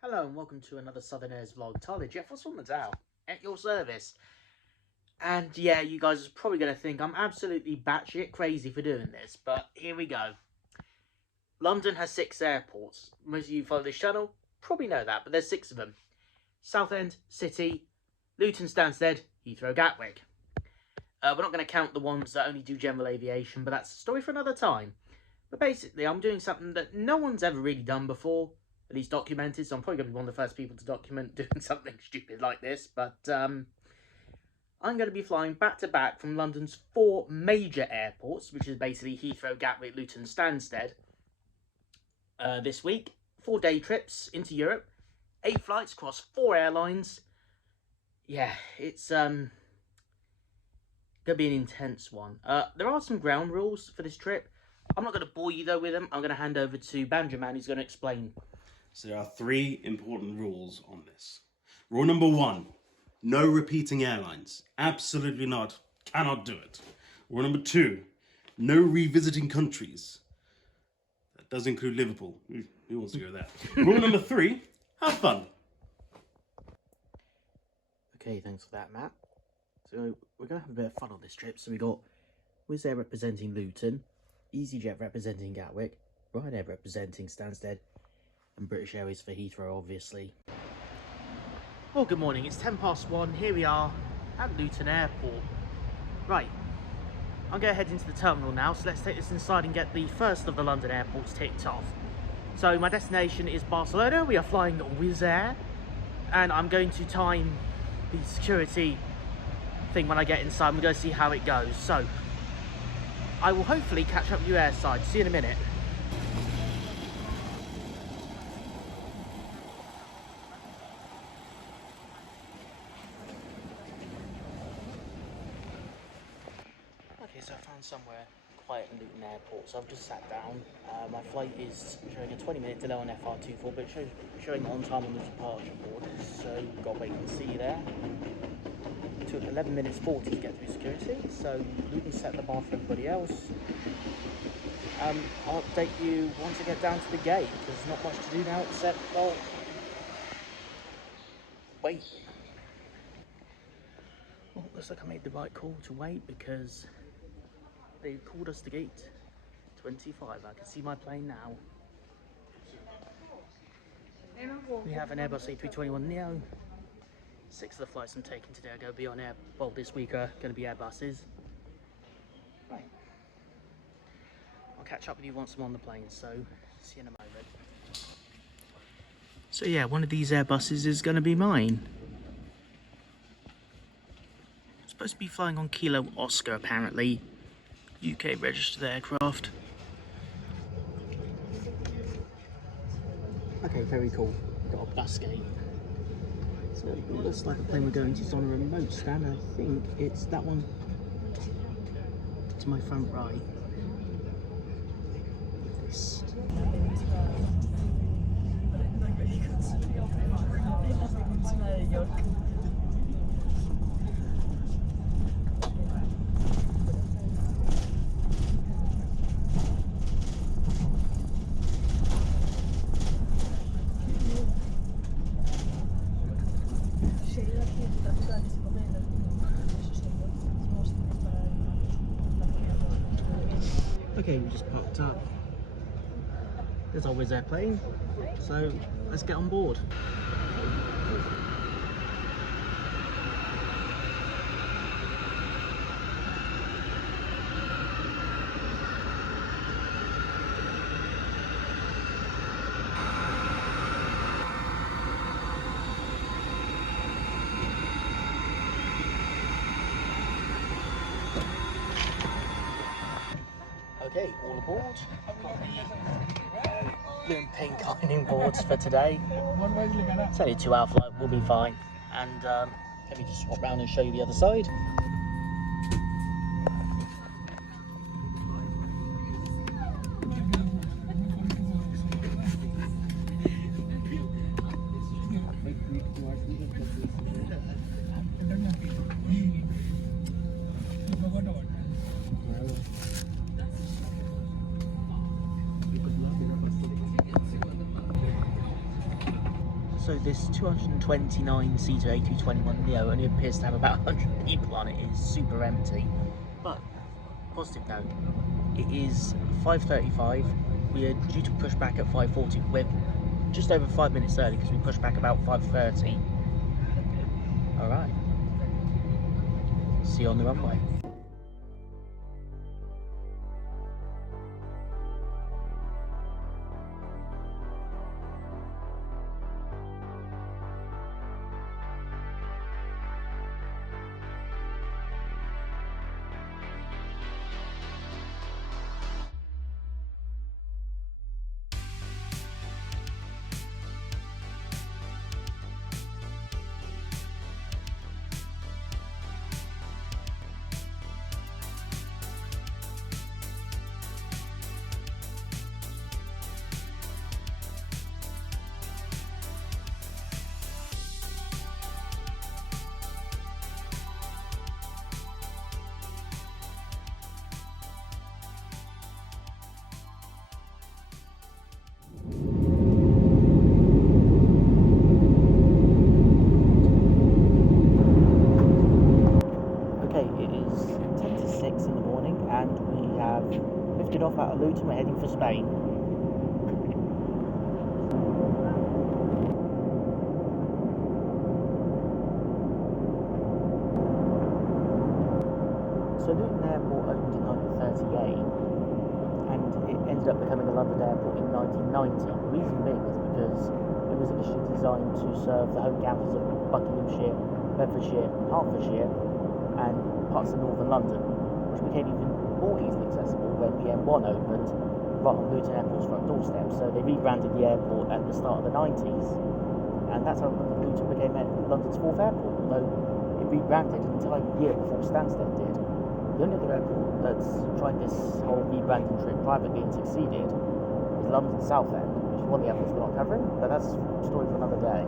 Hello and welcome to another Southern Airs vlog. Tyler Jeff, what's on the dial? At your service. And yeah, you guys are probably going to think I'm absolutely batshit crazy for doing this, but here we go. London has 6 airports. Most of you follow this channel probably know that, but there's 6 of them. Southend, City, Luton, Stansted, Heathrow, Gatwick. We're not going to count the ones that only do general aviation, but that's a story for another time. But basically, I'm doing something that no one's ever really done before. At least documented, so I'm probably going to be one of the first people to document doing something stupid like this, but I'm going to be flying back-to-back from London's 4 major airports, which is basically Heathrow, Gatwick, Luton, Stansted, this week. 4 day trips into Europe, 8 flights across 4 airlines. Yeah, it's going to be an intense one. There are some ground rules for this trip. I'm not going to bore you, though, with them. I'm going to hand over to Banjo Man, who's going to explain. So there are 3 important rules on this. Rule number 1, no repeating airlines. Absolutely not. Cannot do it. Rule number 2, no revisiting countries. That does include Liverpool. Who wants to go there? Rule number 3, have fun. Okay, thanks for that, Matt. So we're going to have a bit of fun on this trip. So we got Wizzair representing Luton, easyJet representing Gatwick, Ryanair representing Stansted, and British Airways for Heathrow, obviously. Well, good morning. It's 1:10. Here we are at Luton Airport. Right, I'm going to head into the terminal now, so let's take this inside and get the first of the London airports ticked off. So my destination is Barcelona. We are flying Wizzair, and I'm going to time the security thing when I get inside. We're going to see how it goes. So I will hopefully catch up with you airside. See you in a minute. Okay, so I found somewhere quiet in Luton Airport, so I've just sat down. My flight is showing a 20-minute delay on FR24, but it's showing on time on the departure board, so got to wait and see there. It took 11 minutes 40 to get through security, so Luton set the bar for everybody else. I'll update you once I get down to the gate, because there's not much to do now except, well, wait. Well, looks like I made the right call to wait, because they called us to gate 25. I can see my plane now. We have an Airbus A321neo. 6 of the flights I'm taking today are going to be on air. Well, this week are going to be Airbuses. Right. I'll catch up with you once I'm on the plane, so see you in a moment. So yeah, one of these Airbuses is going to be mine. I'm supposed to be flying on Kilo Oscar, apparently. UK registered aircraft. Okay, very cool. Got a bus gate. So it looks like the plane we're going to is on a remote stand. I think it's that one to my front right. This. Okay, we just parked up. There's our Wizzair plane, so let's get on board. Okay, all aboard. Got the blue and pink ironing boards for today. It's only a 2-hour flight, we'll be fine. And let me just swap around and show you the other side. So this 229-seater A321neo only appears to have about 100 people on it. It is super empty. But, positive note, it is 5:35. We are due to push back at 5:40. We're just over 5 minutes early because we pushed back about 5:30. Alright. See you on the runway. Off out of Luton, we're heading for Spain. So Luton Airport opened in 1938 and it ended up becoming a London airport in 1990. The reason being is because it was initially designed to serve the home counties of Buckinghamshire, Bedfordshire, Hertfordshire and parts of northern London, which became even more easily accessible when the M1 opened right on Luton Airport's front doorstep. So they rebranded the airport at the start of the 90s, and that's how Luton became London's fourth airport, although it rebranded an entire year before Stansted did. The only other airport that's tried this whole rebranding trick privately and succeeded is London Southend, which is one of the airports we're not covering, but that's a story for another day.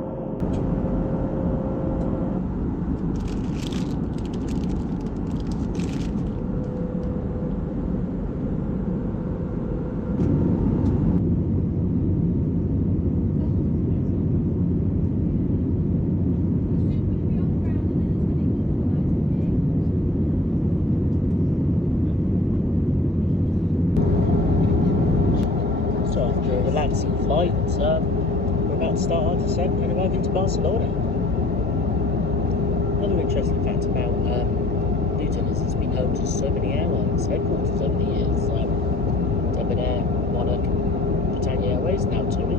Relaxing flight, we're about to start our descent and arrive into Barcelona. Another interesting fact about Luton is it's been home to so many airlines headquarters over the years. Ryanair, Monarch, Britannia Airways, now TUI,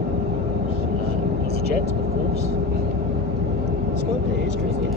easyJet, of course. It's quite a bit of history here.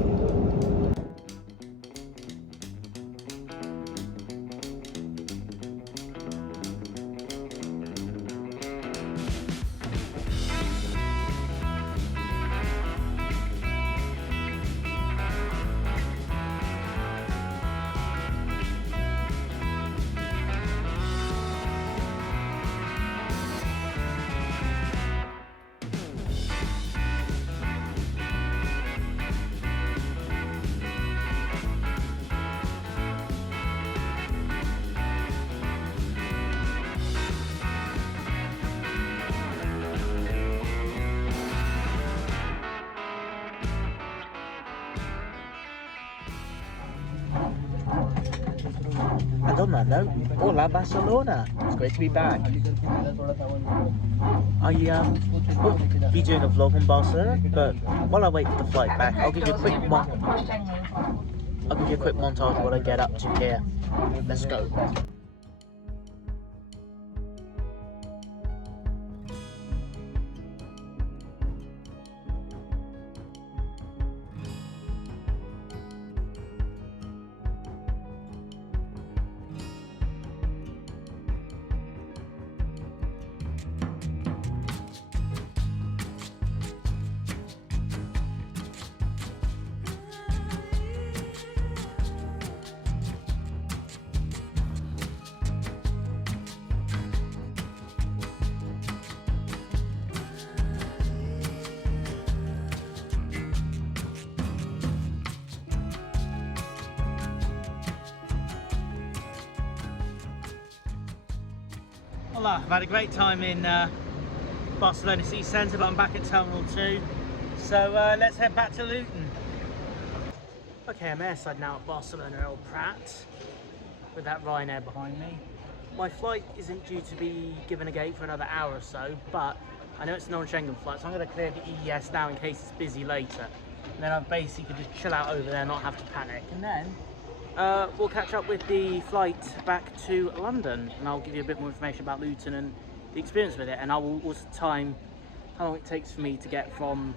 And on that note, hola Barcelona! It's great to be back. I will be doing a vlog on Barcelona, but while I wait for the flight back, I'll give you a quick montage of what I get up to here. Let's go. Hola, I've had a great time in Barcelona city centre, but I'm back at Terminal 2. So let's head back to Luton. Okay, I'm airside now at Barcelona El Prat with that Ryanair behind me. My flight isn't due to be given a gate for another hour or so, but I know it's a non-Schengen flight, so I'm going to clear the EES now in case it's busy later. And then I basically just chill out over there, not have to panic. And then we'll catch up with the flight back to London, and I'll give you a bit more information about Luton and the experience with it, and I will also time how long it takes for me to get from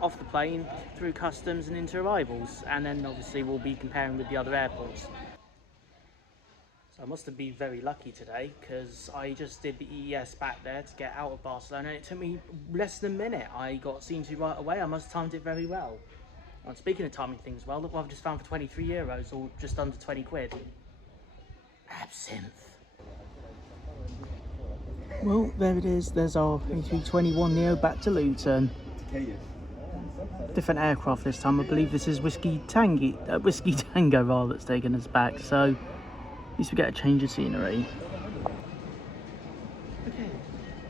off the plane through customs and into arrivals, and then obviously we'll be comparing with the other airports. So I must have been very lucky today, because I just did the EES back there to get out of Barcelona, and it took me less than a minute. I got seen to right away. I must have timed it very well. And speaking of timing things well, look what I've just found for 23 euros, or just under 20 quid. Absinthe. Well, there it is. There's our A321neo back to Luton. Different aircraft this time. I believe this is Whiskey Tango rather, that's taking us back. So at least we get a change of scenery. Okay,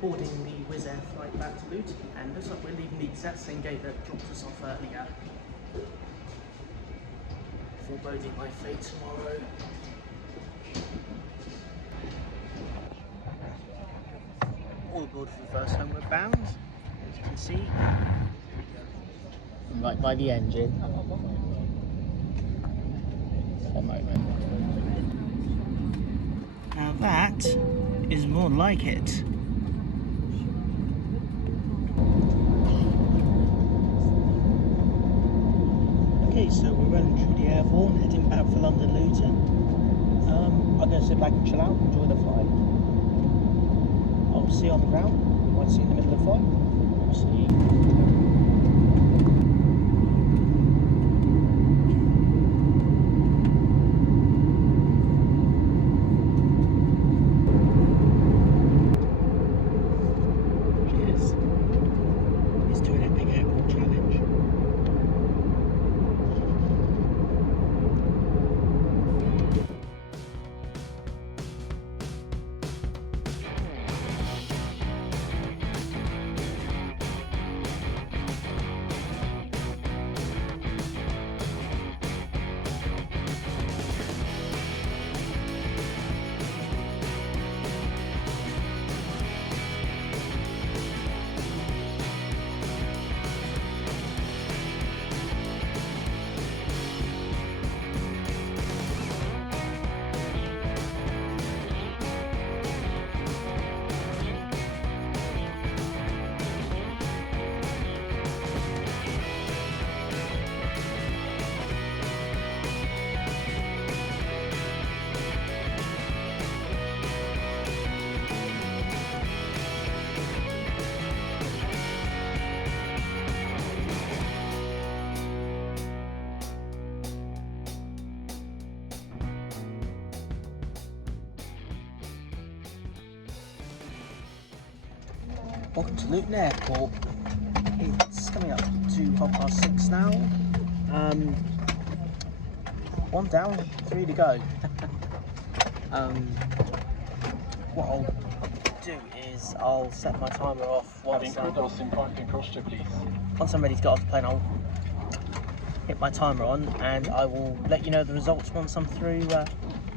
boarding the Wizzair flight back to Luton, and looks like we're leaving the exact same gate that dropped us off earlier. Foreboding my fate tomorrow. All aboard for the first homeward bound, as you can see. I'm right by the engine. One moment. Now that is more like it. Okay, so we're well and truly airborne, heading back for London Luton. I'm going to sit back and chill out, enjoy the flight. I'll see you on the ground. Might see you in the middle of the flight. We'll see. Welcome to Luton Airport. It's coming up to 6:30 now. One down, 3 to go. What I'll do is I'll set my timer off once I'm ready to get off the plane. I'll hit my timer on, and I will let you know the results once I'm through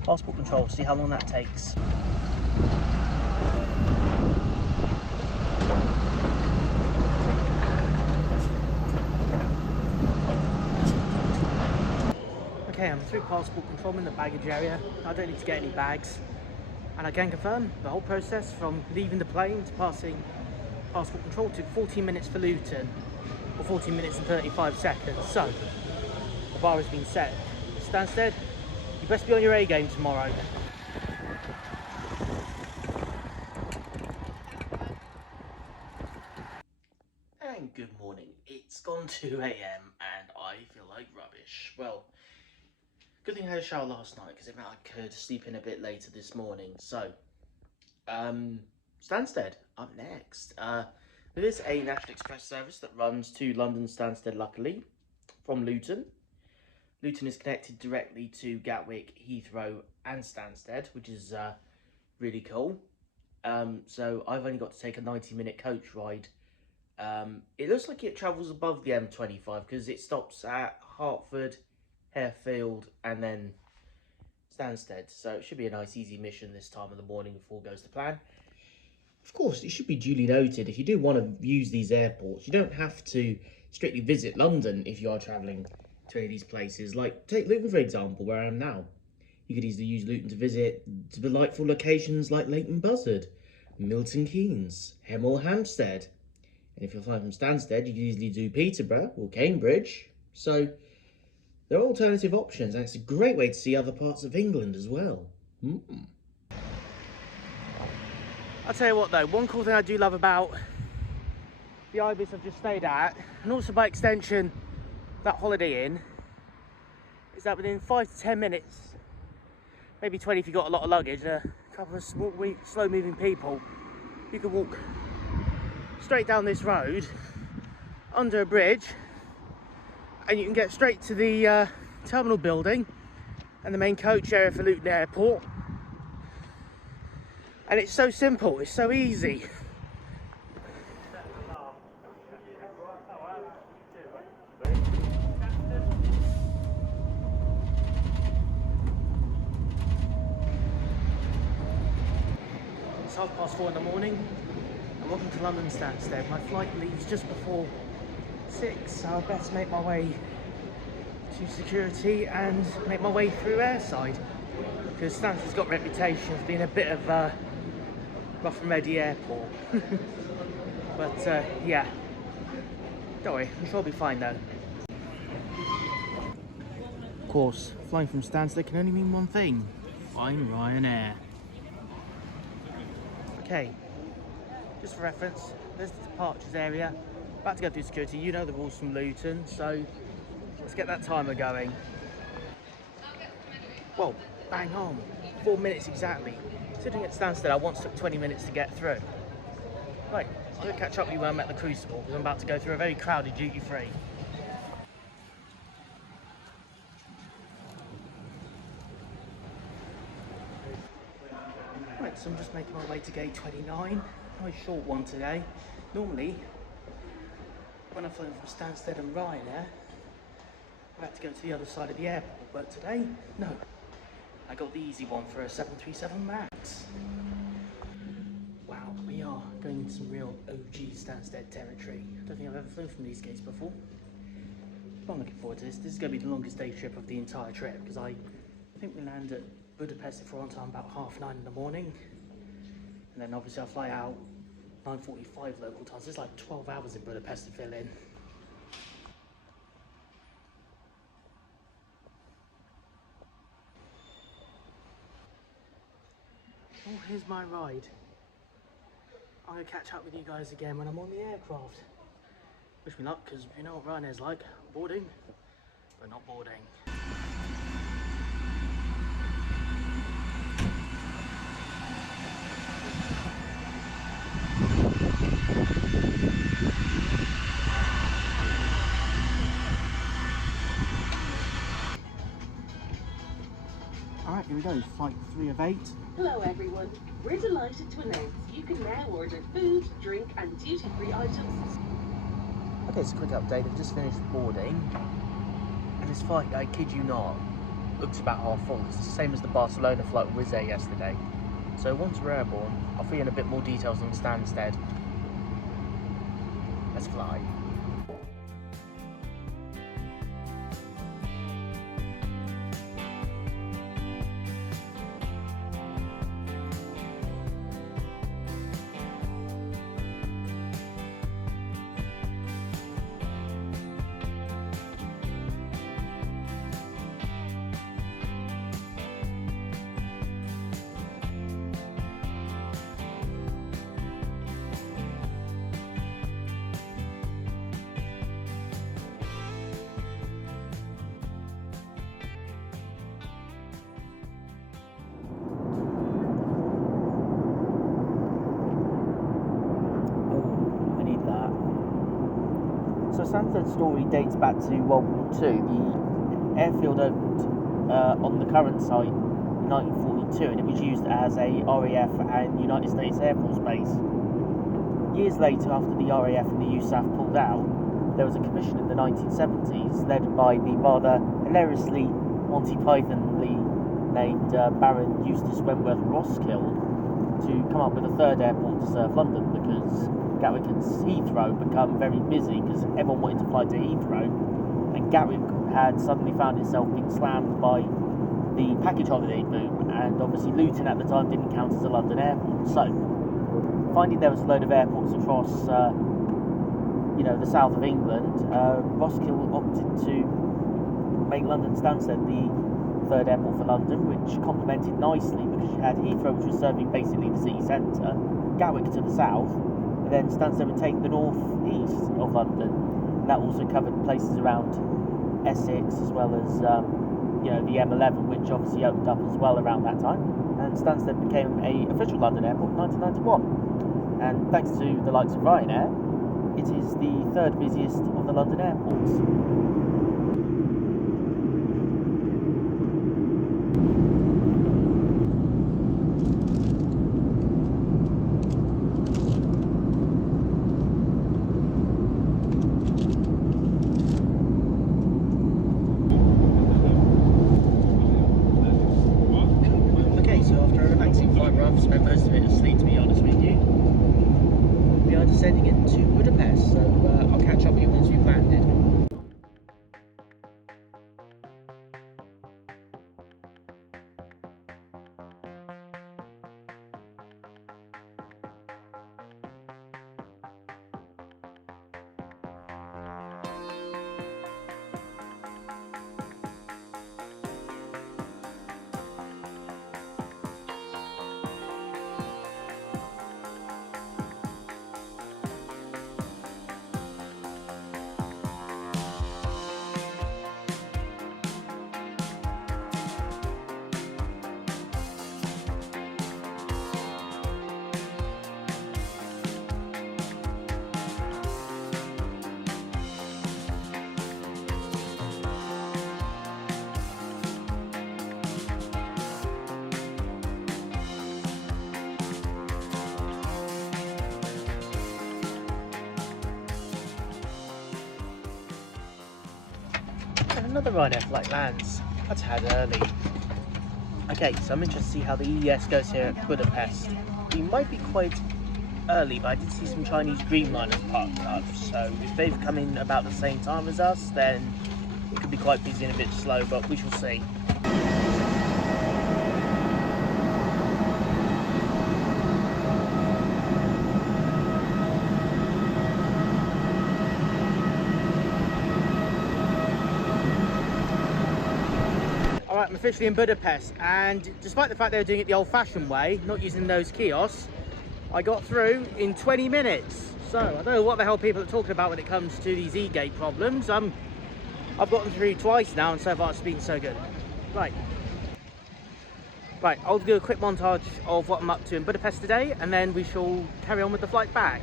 passport control. See how long that takes. Okay, I'm through passport control. I'm in the baggage area. I don't need to get any bags. And I can confirm the whole process from leaving the plane to passing passport control took 14 minutes for Luton, or 14 minutes and 35 seconds. So, the bar has been set. Stansted, you best be on your A game tomorrow. And good morning. It's gone 2 AM and I feel like rubbish. Well, good thing I had a shower last night, because it meant I could sleep in a bit later this morning. So, Stansted, up next. There is a National Express service that runs to London Stansted, luckily, from Luton. Luton is connected directly to Gatwick, Heathrow and Stansted, which is really cool. So I've only got to take a 90-minute coach ride It looks like it travels above the M25 because it stops at Hertford, Harefield, and then Stansted. So it should be a nice, easy mission this time of the morning if all goes to plan. Of course, it should be duly noted, if you do want to use these airports, you don't have to strictly visit London if you are travelling to any of these places. Like, take Luton, for example, where I am now. You could easily use Luton to visit delightful locations like Leighton Buzzard, Milton Keynes, Hemel Hempstead. And if you're flying from Stansted, you could easily do Peterborough or Cambridge. So, there are alternative options, and it's a great way to see other parts of England as well. I'll tell you what though, one cool thing I do love about the Ibis I've just stayed at, and also by extension that Holiday Inn, is that within 5 to 10 minutes, maybe 20 if you've got a lot of luggage, a couple of small, slow moving people, you can walk straight down this road, under a bridge, and you can get straight to the terminal building and the main coach area for Luton Airport. And it's so simple, it's so easy. It's 4:30 in the morning, and welcome to London Stansted. My flight leaves just before 6, so I best make my way to security and make my way through airside, because Stansted's got a reputation of being a bit of a rough and ready airport. But yeah, don't worry, I'm sure I'll be fine though. Of course, flying from Stansted can only mean one thing: flying Ryanair. Okay, just for reference, there's the departures area. About to go through security. You know the rules from Luton, so let's get that timer going. Well, bang on, 4 minutes exactly. Considering at Stansted, I once took 20 minutes to get through. Right, I'm going to catch up with you when I'm at the Crucible, because I'm about to go through a very crowded duty-free. Right, so I'm just making my way to gate 29. Nice short one today. Normally, when I've flown from Stansted and Ryanair, I had to go to the other side of the airport, but today, no. I got the easy one for a 737 MAX. Wow, we are going into some real OG Stansted territory. I don't think I've ever flown from these gates before. But I'm looking forward to this. This is going to be the longest day trip of the entire trip, because I think we land at Budapest if we're on time about 9:30 in the morning. And then obviously I'll fly out 9:45 local time, so it's like 12 hours in Budapest to fill in. Oh, here's my ride. I'm going to catch up with you guys again when I'm on the aircraft. Wish me luck, because you know what Ryanair's like. Boarding, but not boarding. Alright, here we go, flight 3 of 8. Hello everyone, we're delighted to announce you can now order food, drink and duty-free items. Okay, it's a quick update. I've just finished boarding, and this flight, I kid you not, looks about half full. It's the same as the Barcelona flight with Wizzair yesterday. So once we're airborne, I'll fill in a bit more details on Stansted. Let's fly. So Stansted's story dates back to World War II. The airfield opened on the current site in 1942, and it was used as a RAF and United States Air Force base. years later, after the RAF and the USAF pulled out, there was a commission in the 1970s led by the rather hilariously Monty Pythonly named Baron Eustace Wentworth Roskill to come up with a third airport to serve London, because Gatwick and Heathrow become very busy because everyone wanted to fly to Heathrow, and Gatwick had suddenly found itself being slammed by the package holiday boom, and obviously Luton at the time didn't count as a London airport. So, finding there was a load of airports across, the south of England, Roskill opted to make London Stansted the third airport for London, which complemented nicely because you had Heathrow, which was serving basically the city centre, Gatwick to the south, and then Stansted would take the north east of London. And that also covered places around Essex, as well as the M11, which obviously opened up as well around that time. And Stansted became a official London airport in 1991. And thanks to the likes of Ryanair, it is the third busiest of the London airports. Spent most of it asleep, to be honest with you. We are descending into Budapest, so I'll catch up with you once we've landed. Another Ryanair flight lands. That's had early. Okay, so I'm interested to see how the EES goes here at Budapest. We might be quite early, but I did see some Chinese Dreamliners parked up, so if they've come in about the same time as us, then it could be quite busy and a bit slow, but we shall see. Alright, I'm officially in Budapest, and despite the fact they were doing it the old-fashioned way, not using those kiosks, I got through in 20 minutes. So, I don't know what the hell people are talking about when it comes to these e-gate problems. I've gotten through twice now, and so far it's been so good. Right, I'll do a quick montage of what I'm up to in Budapest today, and then we shall carry on with the flight back.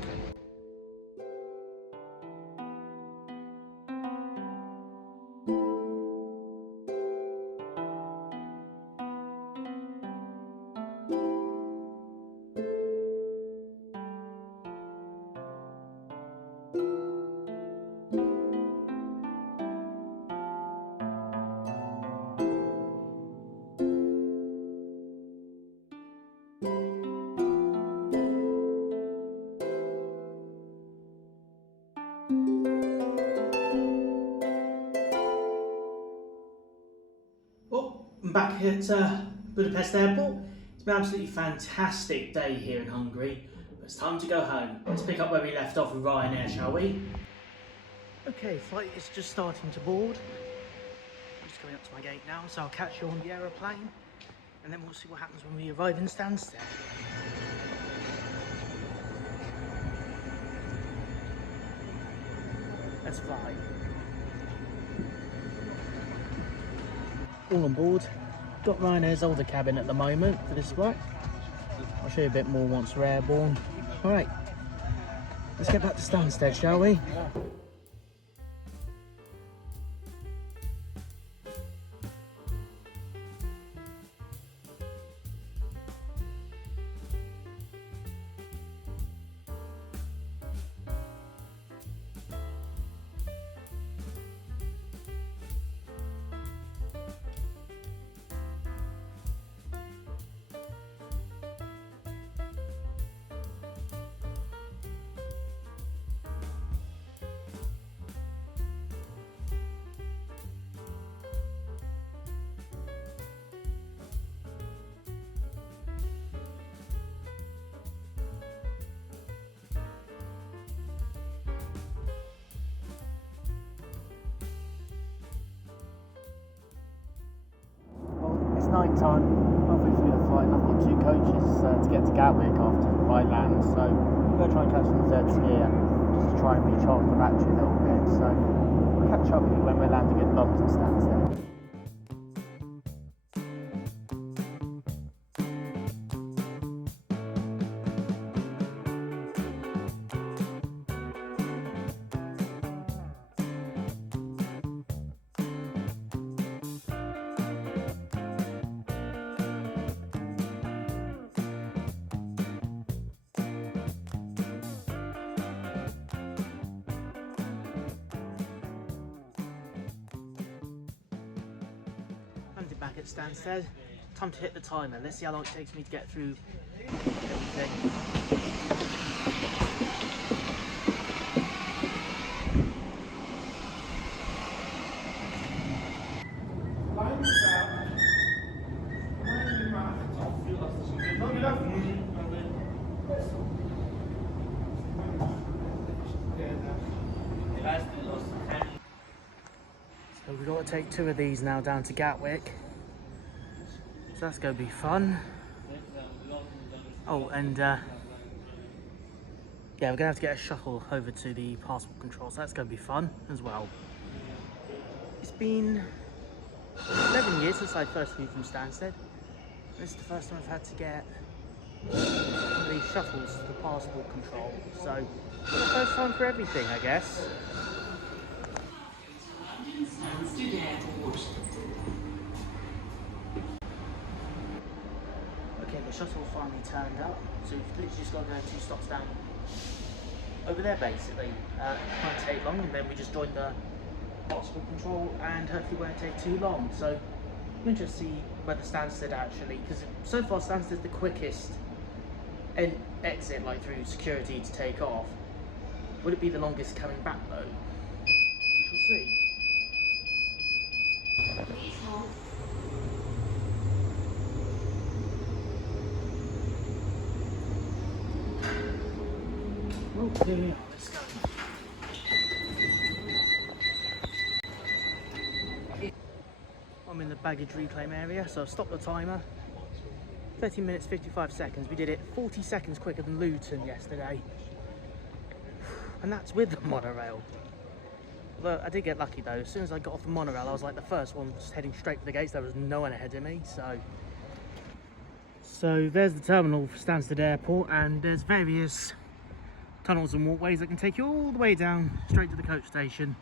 Well, I'm back at Budapest Airport. It's been an absolutely fantastic day here in Hungary, but it's time to go home. Let's pick up where we left off with Ryanair, shall we? Okay, flight is just starting to board. I'm just going up to my gate now, so I'll catch you on the aeroplane, and then we'll see what happens when we arrive in Stansted. Let's fly. All on board. Got Ryanair's older cabin at the moment for this flight. I'll show you a bit more once we're airborne. Alright, let's get back to Stansted, shall we? night time, halfway through the flight, and I've got 2 coaches to get to Gatwick after I land, so I'm going to try and catch some Zeds here, just to try and recharge the battery a little bit, so I'll catch up with you when we're landing at London Stansted. Landed back at Stansted. Time to hit the timer. Let's see how long it takes me to get through everything. So we've got to take 2 of these now down to Gatwick. So that's going to be fun. Oh, and yeah, we're going to have to get a shuttle over to the passport control, so that's going to be fun as well. It's been 11 years since I first flew from Stansted. This is the first time I've had to get one of these shuttles to the passport control, so first time for everything, I guess. Stansted Airport. Okay, the shuttle finally turned up, so we've literally just got to go 2 stops down over there basically. It won't take long, and then we just joined the passport control, and hopefully won't take too long. So I'm interested to see whether Stansted actually, because so far Stansted's the quickest exit, like through security to take off. Would it be the longest coming back though? We shall see. Please hold. Oh, here we are, let's go. I'm in the baggage reclaim area, so I've stopped the timer. 30 minutes 55 seconds. We did it 40 seconds quicker than Luton yesterday. And that's with the monorail. Although I did get lucky though, as soon as I got off the monorail I was like the first one just heading straight for the gates. There was no one ahead of me, so there's the terminal for Stansted Airport, and there's various tunnels and walkways that can take you all the way down straight to the coach station,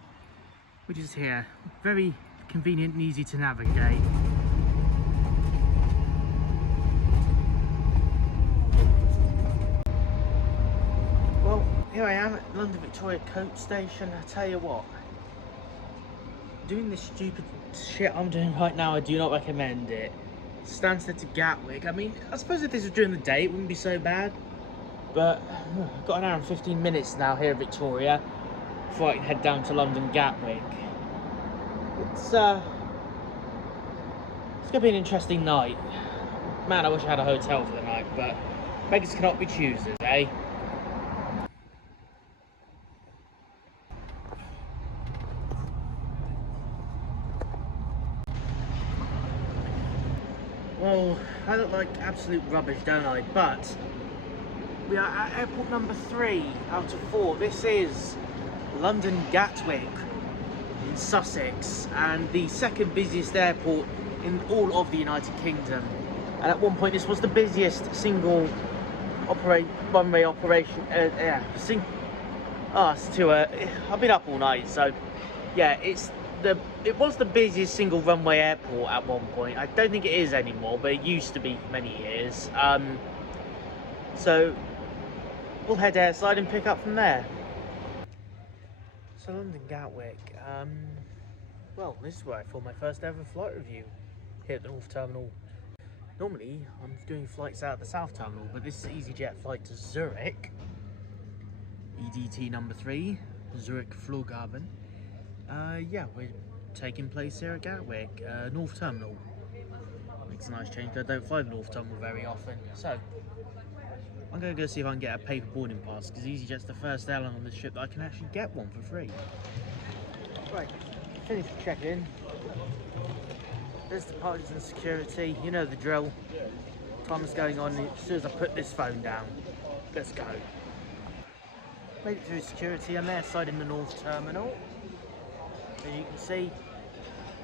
which is here. Very convenient and easy to navigate. Well, here I am at London Victoria coach station. I tell you what, doing this stupid shit I'm doing right now, I do not recommend it. Stansted to Gatwick, I mean, I suppose if this was during the day it wouldn't be so bad, but I've got an hour and 15 minutes now here at Victoria before I can head down to London Gatwick. It's gonna be an interesting night. Man, I wish I had a hotel for the night, but beggars cannot be choosers, eh? Well, I look like absolute rubbish, don't I? But we are at airport number 3 out of 4. This is London Gatwick in Sussex, and the second busiest airport in all of the United Kingdom. And at one point this was the busiest single runway operation. I've been up all night, so yeah, it was the busiest single runway airport at one point. I don't think it is anymore, but it used to be for many years. So we'll head airside and pick up from there. So London Gatwick, well, this is where I filmed my first ever flight review, here at the North Terminal. Normally I'm doing flights out of the South Terminal, but this is easyJet flight to Zurich, EDT number 3, Zurich Flughafen. Yeah, we're taking place here at Gatwick, North Terminal. Makes a nice change, I don't fly the North Terminal very often, so I'm going to go see if I can get a paper boarding pass, because easyJet's the first airline on this trip that I can actually get one for free. Right, finished check-in. There's departures and security. You know the drill. Time is going on as soon as I put this phone down. Let's go. Made it through security. I'm airside in the North Terminal, as you can see.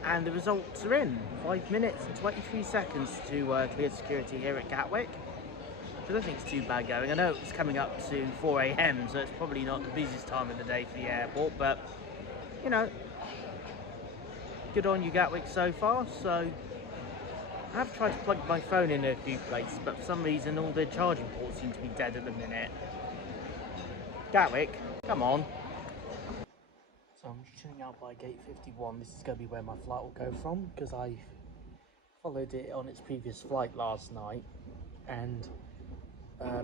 And the results are in. 5 minutes and 23 seconds to clear security here at Gatwick. Which I don't think it's too bad going. I know it's coming up to 4 AM, so it's probably not the busiest time of the day for the airport, but, you know, good on you, Gatwick, so far. So I have tried to plug my phone in a few places, but for some reason all the charging ports seem to be dead at the minute. Gatwick, come on. So I'm just chilling out by gate 51. This is going to be where my flight will go from, because I followed it on its previous flight last night, and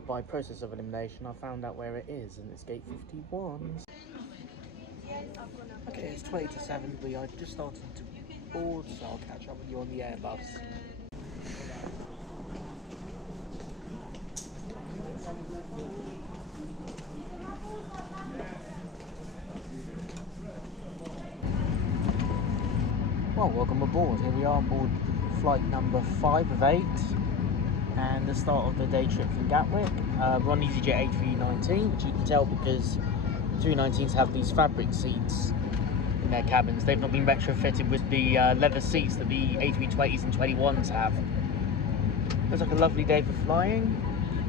by process of elimination I found out where it is, and it's gate 51. Okay, it's 20 to 7. We are just starting to board, so I'll catch up with you on the Airbus. Well, welcome aboard. Here we are on board flight number 5 of 8 and the start of the day trip from Gatwick. We're on easyJet A319, which you can tell because 319s have these fabric seats in their cabins. They've not been retrofitted with the leather seats that the A320s and 21s have. Looks like a lovely day for flying,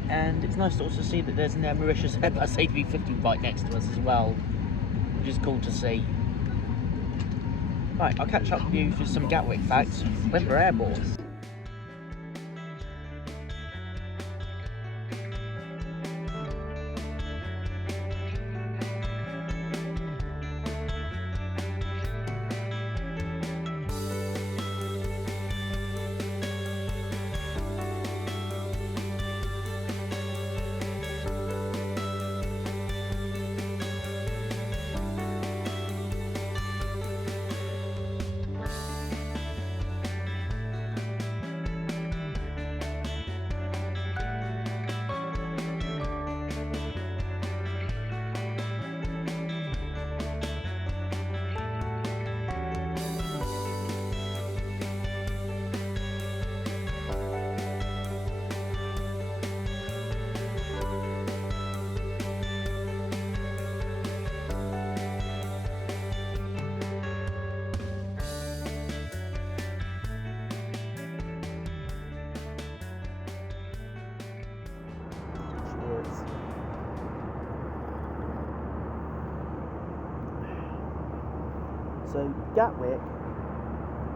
and it's nice to also see that there's an Air Mauritius Airbus A350 right next to us as well, which is cool to see. Right, I'll catch up with you for some Gatwick facts when we're airborne. So Gatwick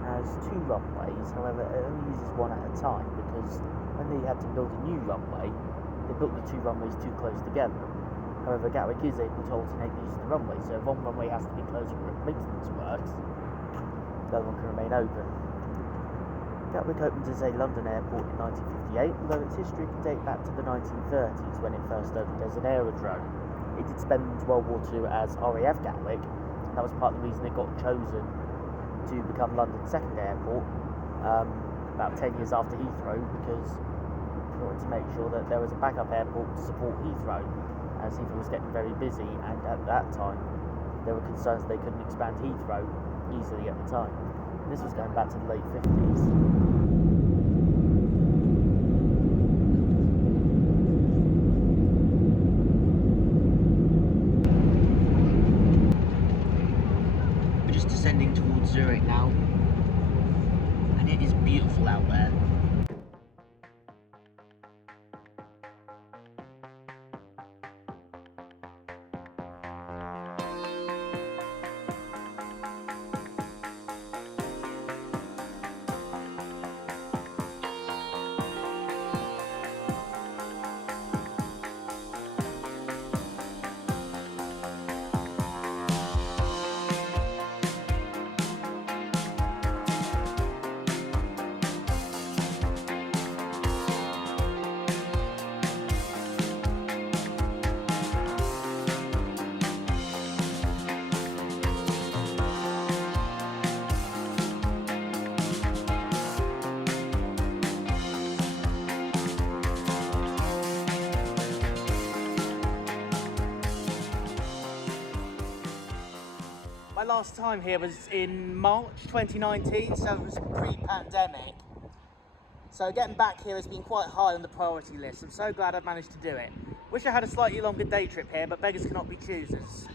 has 2 runways, however it only uses one at a time because when they had to build a new runway, they built the 2 runways too close together. However, Gatwick is able to alternate the use of the runway, so if one runway has to be closed for maintenance works, the other one can remain open. Gatwick opened as a London airport in 1958, although its history can date back to the 1930s when it first opened as an aerodrome. It did spend World War II as RAF Gatwick. That was part of the reason it got chosen to become London's second airport about 10 years after Heathrow, because they wanted to make sure that there was a backup airport to support Heathrow, as Heathrow was getting very busy, and at that time there were concerns they couldn't expand Heathrow easily at the time. And this was going back to the late 50s. Descending towards Zurich now, and it is beautiful out there. my last time here was in March 2019, so it was pre-pandemic. So getting back here has been quite high on the priority list. I'm so glad I've managed to do it. Wish I had a slightly longer day trip here, but beggars cannot be choosers.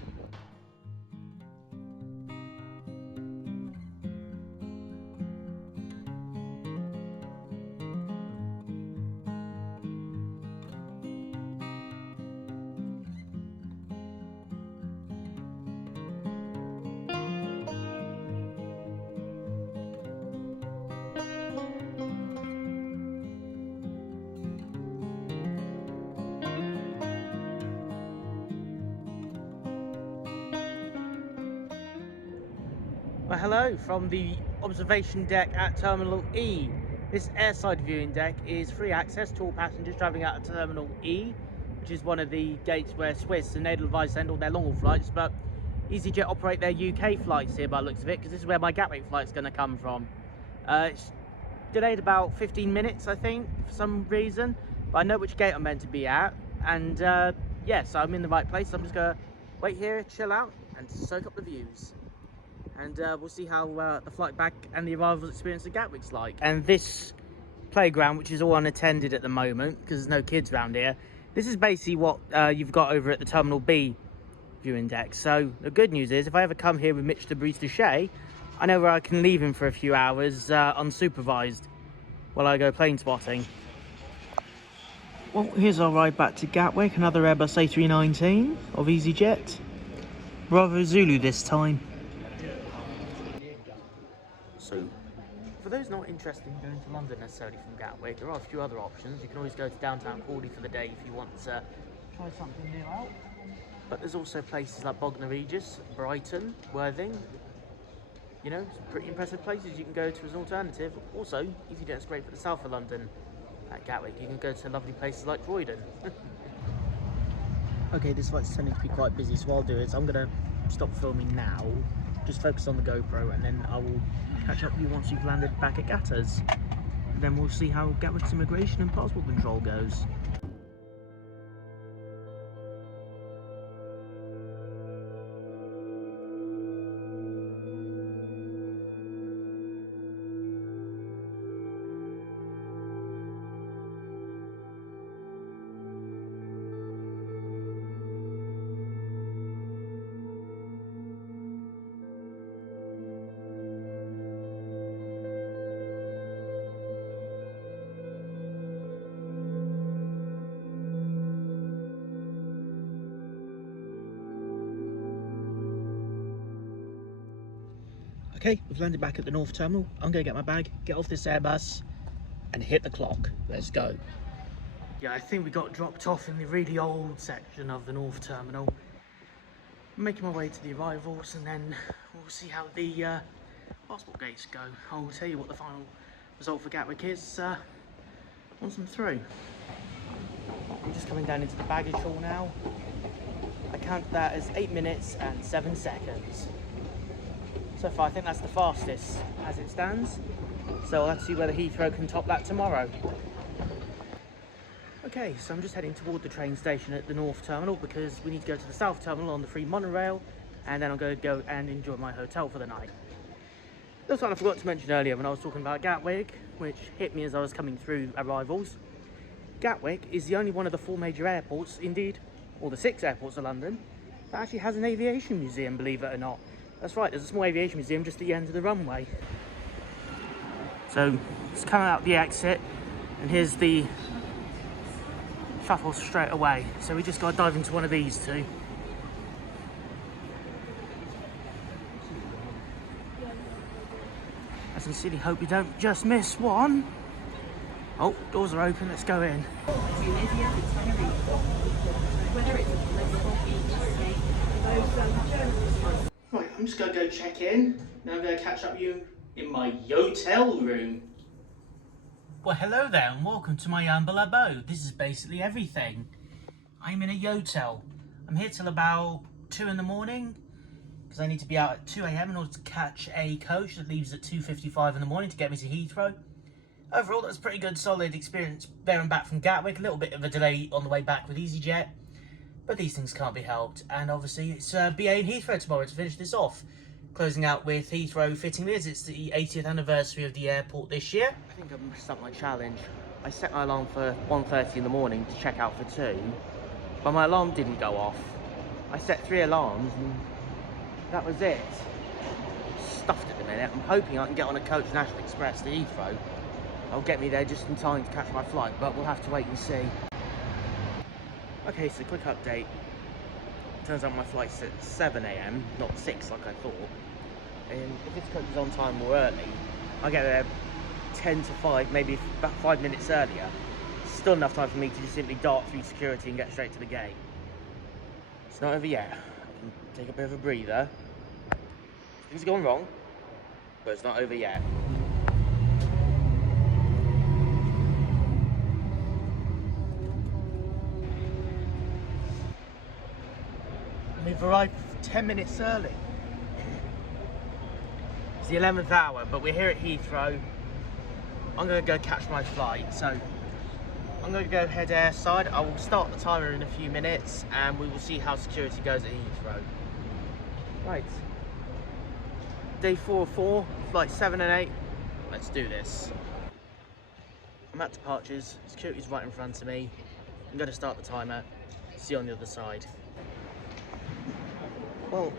Well, hello from the observation deck at Terminal E. This airside viewing deck is free access to all passengers travelling out of Terminal E, which is one of the gates where Swiss and Edelweiss send all their long-haul flights, but easyJet operate their UK flights here by the looks of it, because this is where my Gatwick flight's going to come from. It's delayed about 15 minutes, I think, for some reason, but I know which gate I'm meant to be at, and yeah, so I'm in the right place. So I'm just going to wait here, chill out, and soak up the views. And we'll see how the flight back and the arrival experience at Gatwick's like. And this playground, which is all unattended at the moment because there's no kids around here, this is basically what you've got over at the Terminal B viewing deck. So the good news is, if I ever come here with Mitch the Barista Shea, I know where I can leave him for a few hours unsupervised while I go plane spotting. Well, here's our ride back to Gatwick, another Airbus A319 of easyJet. Bravo Zulu this time. So, for those not interested in going to London necessarily from Gatwick, there are a few other options. You can always go to downtown Crawley for the day if you want to try something new out. But there's also places like Bognor Regis, Brighton, Worthing. You know, some pretty impressive places you can go to as an alternative. Also, easyJet's great for the south of London. At Gatwick, you can go to lovely places like Croydon. Okay, this flight's tending to be quite busy, so what I'll do is I'm going to stop filming now, just focus on the GoPro, and then I will catch up with you once you've landed back at Gattas. Then we'll see how Gatwick's immigration and passport control goes. Okay, we've landed back at the North Terminal. I'm going to get my bag, get off this Airbus, and hit the clock. Let's go. Yeah, I think we got dropped off in the really old section of the North Terminal. I'm making my way to the arrivals, and then we'll see how the passport gates go. I'll tell you what the final result for Gatwick is once I'm through. I'm just coming down into the baggage hall now. I count that as 8 minutes and 7 seconds. So far, I think that's the fastest as it stands. So I'll have to see whether Heathrow can top that tomorrow. Okay, so I'm just heading toward the train station at the North Terminal because we need to go to the South Terminal on the free monorail, and then I'm going to go and enjoy my hotel for the night. That's what I forgot to mention earlier when I was talking about Gatwick, which hit me as I was coming through arrivals. Gatwick is the only one of the 4 major airports, indeed, or the 6 airports of London, that actually has an aviation museum, believe it or not. That's right, there's a small aviation museum just at the end of the runway. So, it's coming out the exit, and here's the shuttle straight away. So we just got to dive into one of these two. I sincerely hope you don't just miss one. Oh, doors are open, let's go in. Right, I'm just going to go check in. Now I'm going to catch up with you in my hotel room. Well, hello there and welcome to my humble abode. This is basically everything. I'm in a hotel. I'm here till about 2 in the morning because I need to be out at 2 AM in order to catch a coach that leaves at 2:55 in the morning to get me to Heathrow. Overall, that's a pretty good, solid experience there and back from Gatwick. A little bit of a delay on the way back with easyJet, but these things can't be helped. And obviously, it's BA in Heathrow tomorrow to finish this off. Closing out with Heathrow fittingly, as it's the 80th anniversary of the airport this year. I think I've messed up my challenge. I set my alarm for 1:30 in the morning to check out for 2, but my alarm didn't go off. I set 3 alarms and that was it. Stuffed at the minute. I'm hoping I can get on a coach National Express to Heathrow. It'll get me there just in time to catch my flight, but we'll have to wait and see. Okay, so quick update. Turns out my flight's at 7 AM, not 6 like I thought. And if this coach is on time or early, I get there 10 to 5, maybe about 5 minutes earlier. Still enough time for me to just simply dart through security and get straight to the gate. It's not over yet. I can take a bit of a breather. Things are going wrong, but it's not over yet. We've arrived 10 minutes early. It's the 11th hour, but we're here at Heathrow. I'm going to go catch my flight, so I'm going to go head airside. I will start the timer in a few minutes and we will see how security goes at Heathrow. Right. Day 4 of 4, flight 7 and 8. Let's do this. I'm at departures, security's right in front of me. I'm going to start the timer, see you on the other side. Well,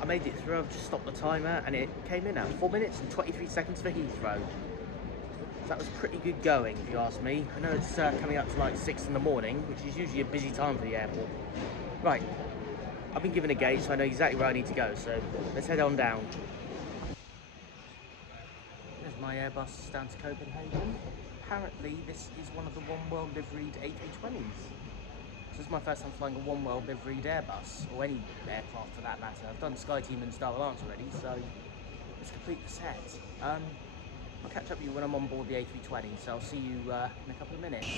I made it through. I've just stopped the timer and it came in at 4 minutes and 23 seconds for Heathrow. So that was pretty good going, if you ask me. I know it's coming up to like 6 in the morning, which is usually a busy time for the airport. Right, I've been given a gauge, so I know exactly where I need to go, so let's head on down. There's my Airbus down to Copenhagen. Apparently this is one of the One World liveried A320s. This is my first time flying a One World liveried Airbus, or any aircraft for that matter. I've done SkyTeam and Star Alliance already, so let's complete the set. I'll catch up with you when I'm on board the A320, so I'll see you in a couple of minutes.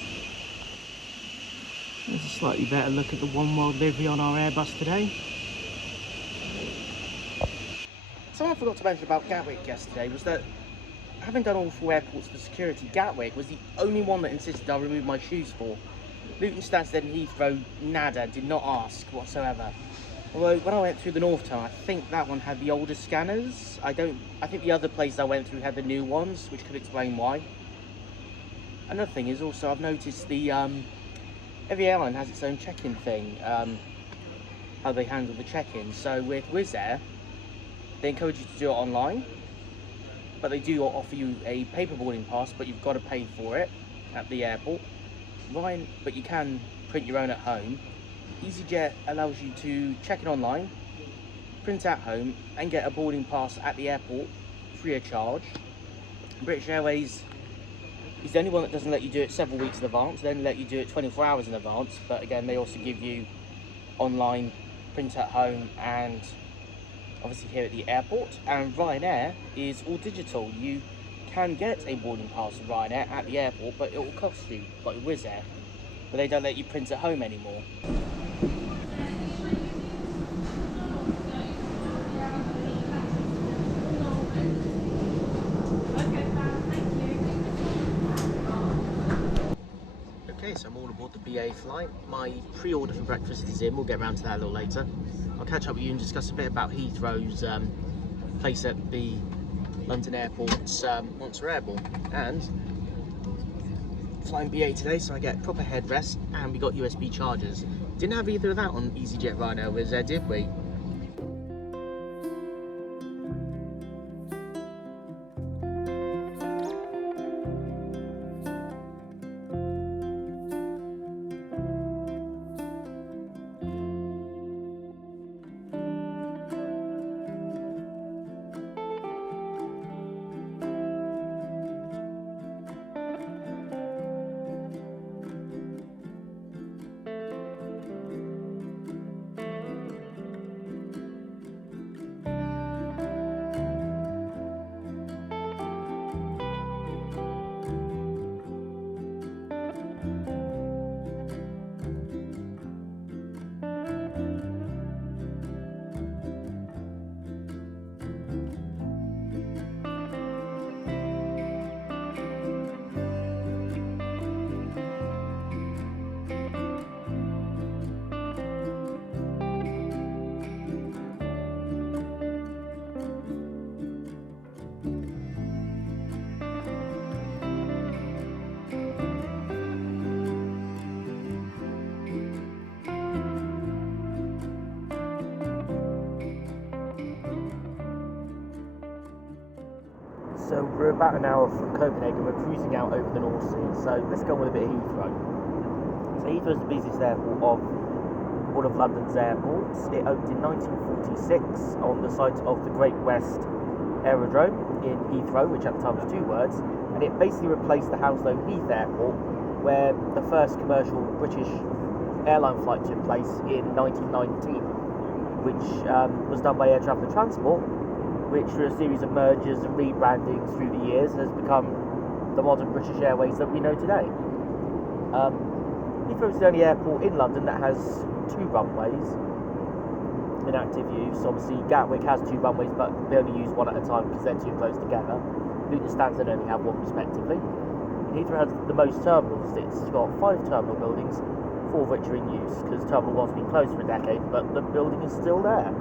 There's a slightly better look at the One World livery on our Airbus today. Something I forgot to mention about Gatwick yesterday was that, having done all 4 airports for security, Gatwick was the only one that insisted I remove my shoes for. Luton, Stansted and Heathrow, nada, did not ask whatsoever. Although when I went through the North Town, I think that one had the older scanners. I think the other places I went through had the new ones, which could explain why. Another thing is also I've noticed the every airline has its own check-in thing, how they handle the check-in. So with Wizzair, they encourage you to do it online, but they do offer you a paper boarding pass, but you've got to pay for it at the airport. But you can print your own at home. easyJet allows you to check in online, print at home, and get a boarding pass at the airport free of charge. British Airways is the only one that doesn't let you do it several weeks in advance. They only let you do it 24 hours in advance, but again they also give you online, print at home, and obviously here at the airport. And Ryanair is all digital. You can get a boarding pass with Ryanair at the airport, but it will cost you, like Wizzair, but they don't let you print at home anymore. Okay, so I'm all aboard the BA flight. My pre-order for breakfast is in. We'll get around to that a little later. I'll catch up with you and discuss a bit about Heathrow's place at the London Airport's once we're airborne. And flying BA today, so I get proper headrest, and we got USB chargers. Didn't have either of that on easyJet Ryanair with Wizzair, did we? So we're about an hour from Copenhagen, we're cruising out over the North Sea, so let's go with a bit of Heathrow. So Heathrow is the busiest airport of all of London's airports. It opened in 1946 on the site of the Great West Aerodrome in Heathrow, which at the time was 2 words, and it basically replaced the Hounslow Heath Airport, where the first commercial British airline flight took place in 1919, which was done by Air Traffic and Transport, which through a series of mergers and rebrandings through the years has become the modern British Airways that we know today. Heathrow is the only airport in London that has 2 runways in active use. Obviously Gatwick has 2 runways, but they only use one at a time because they're too close together. Luton and Stansted only have 1 respectively. Heathrow has the most terminals. It's got 5 terminal buildings, 4 of which are in use because Terminal 1's been closed for a decade, but the building is still there.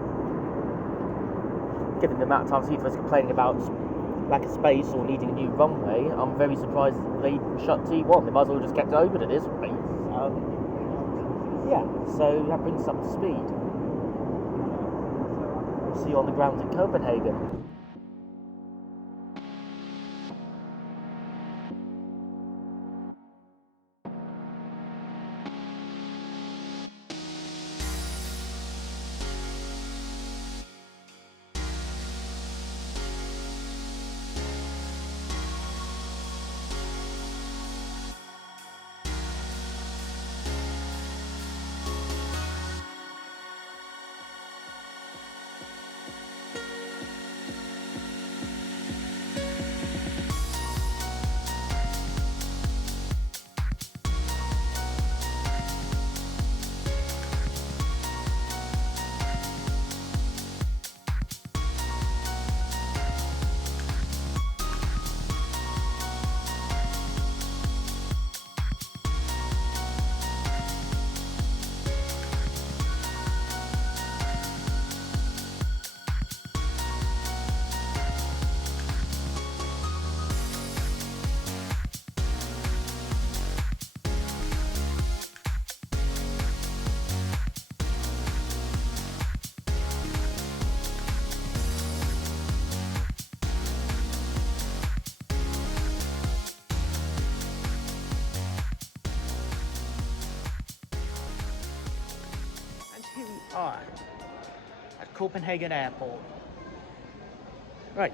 Given the amount of times Heathrow's complaining about lack of space or needing a new runway, I'm very surprised they shut T1. They might as well have just kept it open at this rate. Yeah, so that brings us up to speed. We'll see you on the ground in Copenhagen. At Copenhagen Airport. Right.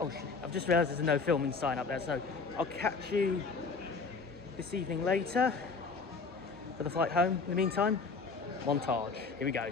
Oh shit, I've just realised there's a no filming sign up there, so I'll catch you this evening later for the flight home. In the meantime, montage. Here we go.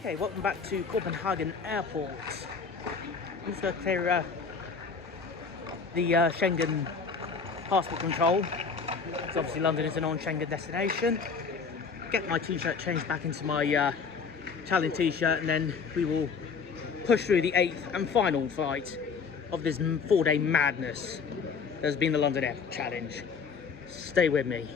Okay, welcome back to Copenhagen Airport. I'm just going to clear the Schengen passport control, because obviously London is a non-Schengen destination. Get my t-shirt changed back into my Italian t-shirt, and then we will push through the 8th and final flight of this 4-day madness that has been the London Airport Challenge. Stay with me.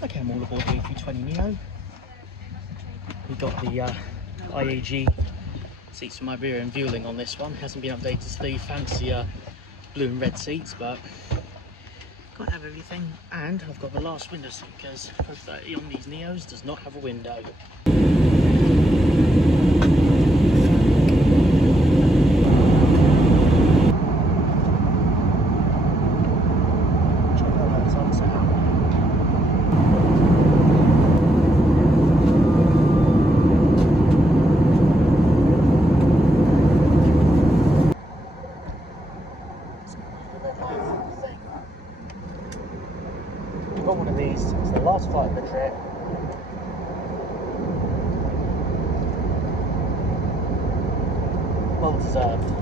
Okay, I'm all aboard the A320neo. We've got the IAG seats from Iberia and Vueling on this one. Hasn't been updated to the fancier blue and red seats, but can't have everything. And I've got the last window seat because Pro 30 on these Neos does not have a window. Got one of these. It's the last flight of the trip. Well deserved.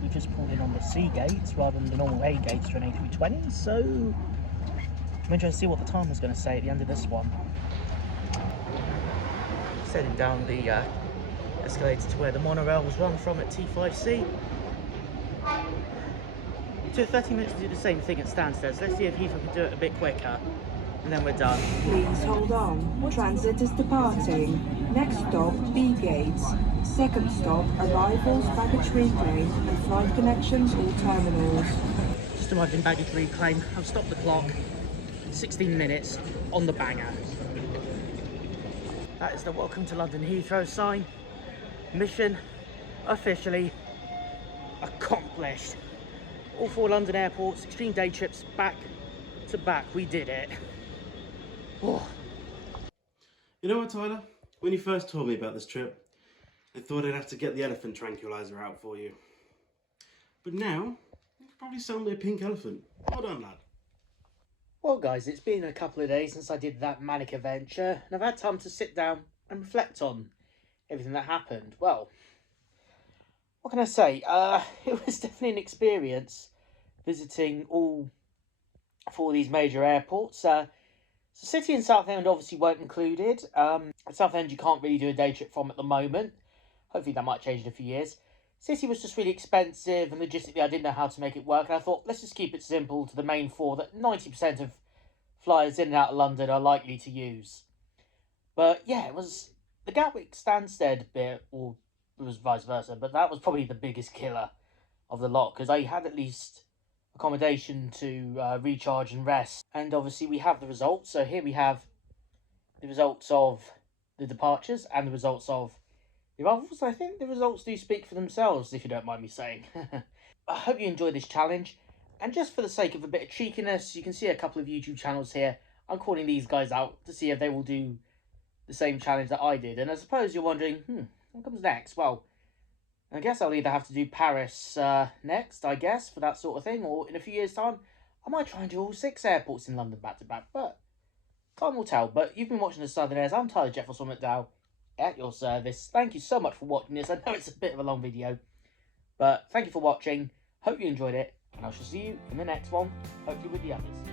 We just pulled in on the C gates rather than the normal A gates for an A320, so I'm interested to see what the timer's going to say at the end of this one. Heading down the escalator to where the monorail was run from at T5C. It took 30 minutes to do the same thing at Stansted, so let's see if Heathrow can do it a bit quicker, and then we're done. Please hold on. Transit is departing. Next stop, B gates. Second stop, arrivals, baggage reclaim, and flight connections, all terminals. Just arrived in baggage reclaim. I've stopped the clock. 16 minutes on the banger. That is the Welcome to London Heathrow sign. Mission officially accomplished. All 4 London airports, extreme day trips back to back. We did it. Oh. You know what, Tyler? When you first told me about this trip, I thought I'd have to get the elephant tranquilizer out for you. But now, you could probably sell me a pink elephant. Well done, lad. Well guys, it's been a couple of days since I did that manic adventure, and I've had time to sit down and reflect on everything that happened. Well, what can I say? It was definitely an experience visiting all 4 of these major airports. So City and Southend obviously weren't included. At Southend you can't really do a day trip from at the moment. Hopefully that might change in a few years. City was just really expensive, and logistically I didn't know how to make it work, and I thought, let's just keep it simple to the main 4 that 90% of flyers in and out of London are likely to use. But yeah, it was the Gatwick Stansted bit, or it was vice versa, but that was probably the biggest killer of the lot, because I had at least accommodation to recharge and rest. And obviously we have the results. So here we have the results of the departures and the results of the arrivals. I think the results do speak for themselves, if you don't mind me saying. I hope you enjoyed this challenge, and just for the sake of a bit of cheekiness, you can see a couple of YouTube channels here. I'm calling these guys out to see if they will do the same challenge that I did. And I suppose you're wondering, what comes next? Well, I guess I'll either have to do Paris next, I guess, for that sort of thing, or in a few years' time, I might try and do all 6 airports in London back to back, but time will tell. But you've been watching the Southern Airs. I'm Tyler Jefferson McDowell, at your service. Thank you so much for watching this. I know it's a bit of a long video, but thank you for watching. Hope you enjoyed it, and I shall see you in the next one, hopefully with the others.